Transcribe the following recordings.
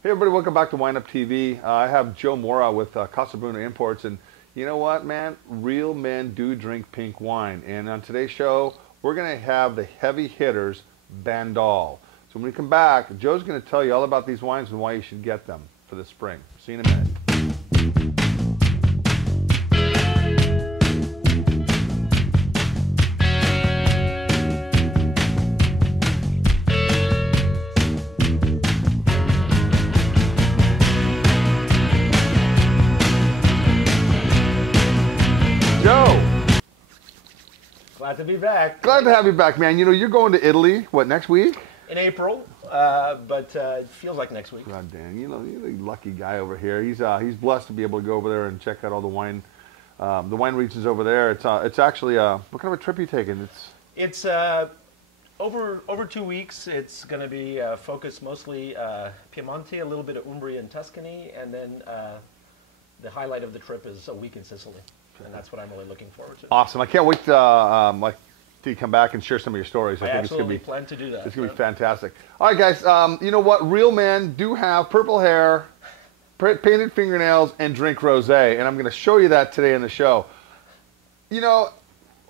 Hey everybody, welcome back to Wine Up TV. I have Joe Mora with CasaBruno Imports, and you know what, man? Real men do drink pink wine. And on today's show, we're going to have the heavy hitters, Bandol. So when we come back, Joe's going to tell you all about these wines and why you should get them for the spring. See you in a minute. Glad to be back. Glad to have you back, man. You know, you're going to Italy, what, next week? In April, but it feels like next week. God damn, you know, you're the lucky guy over here. He's blessed to be able to go over there and check out all the wine regions over there. It's actually, what kind of a trip are you taking? It's over 2 weeks. It's going to be focused mostly Piemonte, a little bit of Umbria and Tuscany, and then the highlight of the trip is a week in Sicily. And that's what I'm really looking forward to. Awesome. I can't wait to you come back and share some of your stories. I think absolutely plan to do that. It's going to be fantastic. All right, guys, you know what? Real men do have purple hair, painted fingernails, and drink rosé. And I'm going to show you that today in the show. You know,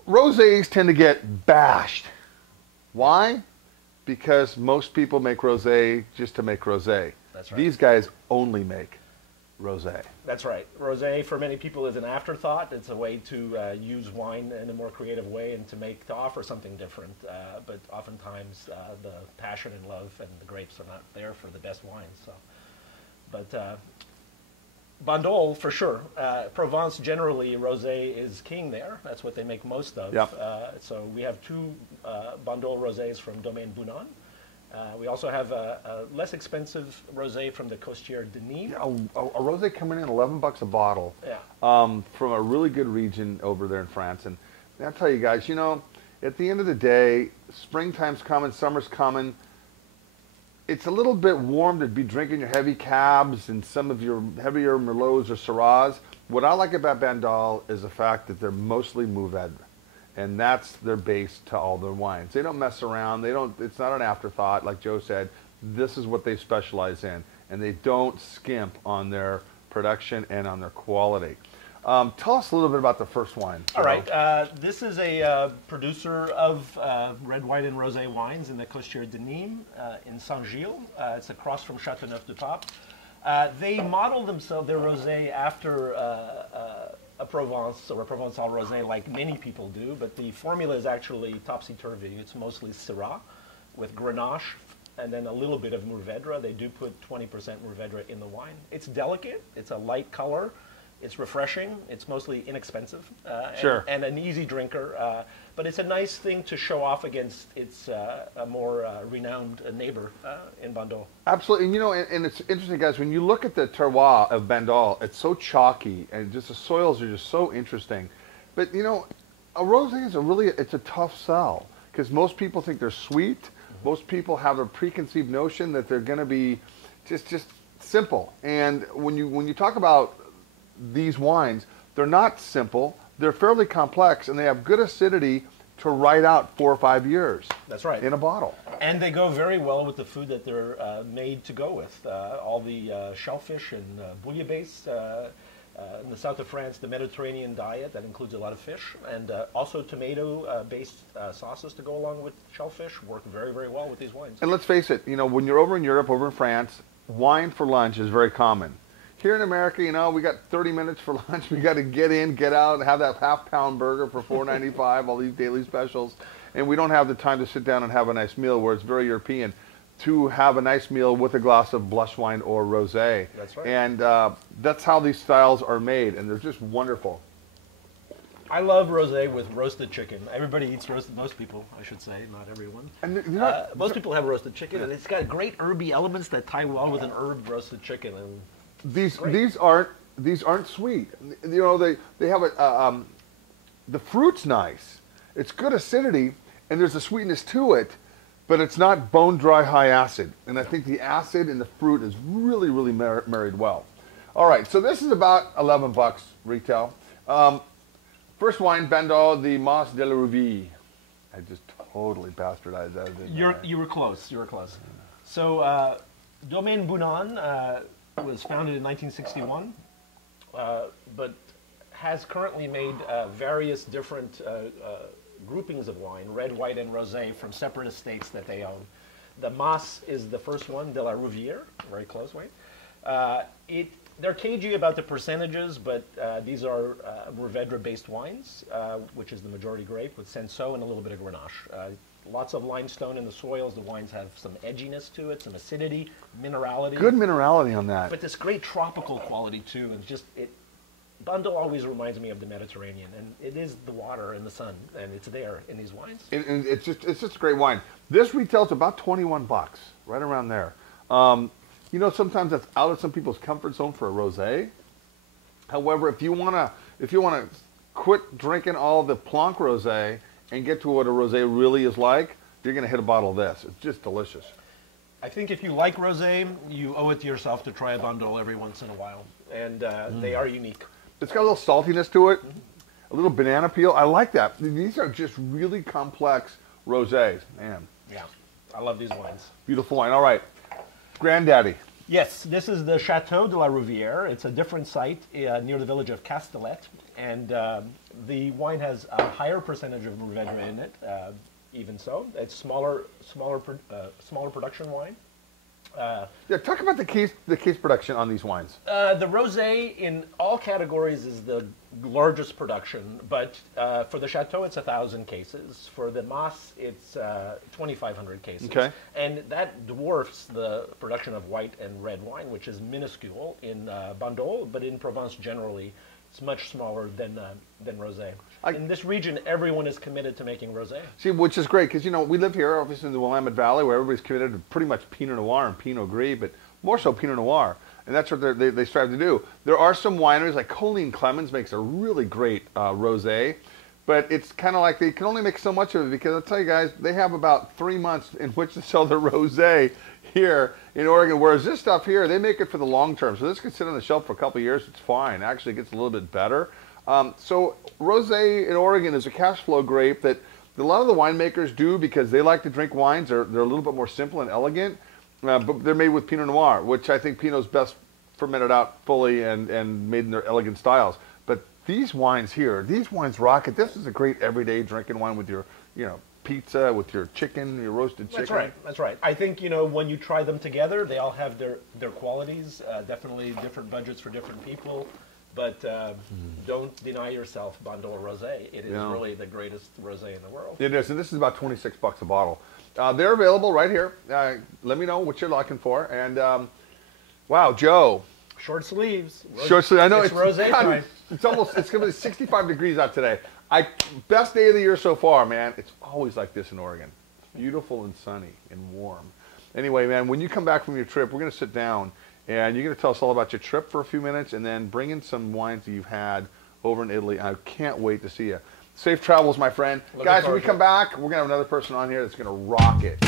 rosés tend to get bashed. Why? Because most people make rosé just to make rosé. That's right. These guys only make rosé. That's right. Rosé for many people is an afterthought. It's a way to use wine in a more creative way and to offer something different. But oftentimes the passion and love and the grapes are not there for the best wines. So, but Bandol for sure. Provence generally rosé is king there. That's what they make most of. Yep. So we have two Bandol rosés from Domaine Bounan. We also have a less expensive rosé from the Costières de Nîmes. Yeah, a rosé coming in $11 a bottle. Yeah. From a really good region over there in France. And I'll tell you guys, you know, at the end of the day, springtime's coming, summer's coming. It's a little bit warm to be drinking your heavy cabs and some of your heavier Merlots or Syrahs. What I like about Bandol is the fact that they're mostly Mourvèdre. And that's their base to all their wines. They don't mess around. It's not an afterthought, like Joe said. This is what they specialize in. And they don't skimp on their production and on their quality. Tell us a little bit about the first wine, Joe. All right. This is a producer of red, white, and rosé wines in the Costières de Nîmes in Saint-Gilles. It's across from Châteauneuf-du-Pape. They model themselves, their rosé, after a Provence or a Provençal rosé, like many people do, but the formula is actually topsy-turvy. It's mostly Syrah with Grenache and then a little bit of Mourvèdre. They do put 20% Mourvèdre in the wine. It's delicate. It's a light color. It's refreshing. It's mostly inexpensive Sure. and an easy drinker. But it's a nice thing to show off against its a more renowned neighbor in Bandol. Absolutely. And, you know, and it's interesting, guys, when you look at the terroir of Bandol, it's so chalky, and just the soils are just so interesting. But, you know, a rosé is it's a tough sell, because most people think they're sweet. Mm-hmm. Most people have a preconceived notion that they're going to be just simple. And when you talk about these wines, they're not simple. They're fairly complex, and they have good acidity to ride out 4 or 5 years. That's right. In a bottle. And they go very well with the food that they're made to go with. All the shellfish and bouillabaisse. In the south of France, the Mediterranean diet, that includes a lot of fish. And also tomato-based sauces to go along with shellfish work very, very well with these wines. And let's face it, you know, when you're over in Europe, over in France, wine for lunch is very common. Here in America, you know, we got 30 minutes for lunch. We got to get in, get out, and have that half-pound burger for $4.95, all these daily specials. And we don't have the time to sit down and have a nice meal, where it's very European, to have a nice meal with a glass of blush wine or rosé. That's right. And that's how these styles are made, and they're just wonderful. I love rosé with roasted chicken. Everybody eats roasted, most people, I should say, not everyone. And most people have roasted chicken, and it's got great herby elements that tie well with an herb roasted chicken. And these aren't sweet. You know, they have the fruit's nice. It's good acidity, and there's a sweetness to it, but it's not bone dry high acid. And I think the acid in the fruit is really, really married well. All right, so this is about $11 retail. First wine, Bandol, the Mas de la Rouvi. I just totally bastardized that. You were close. You were close. So Domaine Bounan was founded in 1961, but has currently made various different groupings of wine, red, white, and rosé, from separate estates that they own. The Mas is the first one, de la Rouvière, very close, right? They're cagey about the percentages, but these are Mourvèdre-based wines, which is the majority grape, with Cinsault and a little bit of Grenache. Lots of limestone in the soils. The wines have some edginess to it, some acidity, minerality. Good minerality on that. But this great tropical quality too, and just Bandol always reminds me of the Mediterranean, and it is the water and the sun, and it's there in these wines. And it's just a great wine. This retails about $21, right around there. You know, sometimes that's out of some people's comfort zone for a rosé. However, if you wanna quit drinking all the Planck rosé and get to what a rosé really is like, you're gonna hit a bottle of this. It's just delicious. I think if you like rosé, you owe it to yourself to try a Bandol every once in a while, and they are unique. It's got a little saltiness to it, a little banana peel. I like that. These are just really complex rosés, man. Yeah, I love these wines. Beautiful wine. All right, Granddaddy. Yes, this is the Chateau de la Rouvière. It's a different site near the village of Castellet, and the wine has a higher percentage of Mourvèdre in it. Even so, it's smaller production wine. Yeah, talk about the case production on these wines. The rosé in all categories is the largest production, but for the Chateau it's 1,000 cases. For the Mas it's 2,500 cases. Okay. And that dwarfs the production of white and red wine, which is minuscule in Bandol, but in Provence generally it's much smaller than rosé. In this region, everyone is committed to making rosé. See, which is great, because, you know, we live here, obviously, in the Willamette Valley, where everybody's committed to pretty much Pinot Noir and Pinot Gris, but more so Pinot Noir. And that's what they strive to do. There are some wineries, like Colleen Clemens makes a really great rosé, but it's kind of like they can only make so much of it, because I'll tell you guys, they have about 3 months in which to sell their rosé here in Oregon, whereas this stuff here, they make it for the long term. So this can sit on the shelf for a couple of years, it's fine. Actually, it gets a little bit better. So rosé in Oregon is a cash flow grape that a lot of the winemakers do because they like to drink wines. They're a little bit more simple and elegant, but they're made with Pinot Noir, which I think Pinot's best fermented out fully and made in their elegant styles. But these wines here, these wines rock it. This is a great everyday drinking wine with your, you know, pizza, with your chicken, your roasted chicken. That's right. That's right. I think, you know, when you try them together, they all have their qualities. Definitely different budgets for different people. But don't deny yourself Bandol Rosé. It is really the greatest rosé in the world. It is, and this is about $26 a bottle. They're available right here. Let me know what you're looking for. And wow, Joe. Short sleeves. Short sleeves. I know it's rosé time. It's going to be 65 degrees out today. Best day of the year so far, man. It's always like this in Oregon. It's beautiful and sunny and warm. Anyway, man, when you come back from your trip, we're going to sit down. And you're going to tell us all about your trip for a few minutes, and then bring in some wines that you've had over in Italy. I can't wait to see you. Safe travels, my friend. Guys, when we come back, we're going to have another person on here that's going to rock it.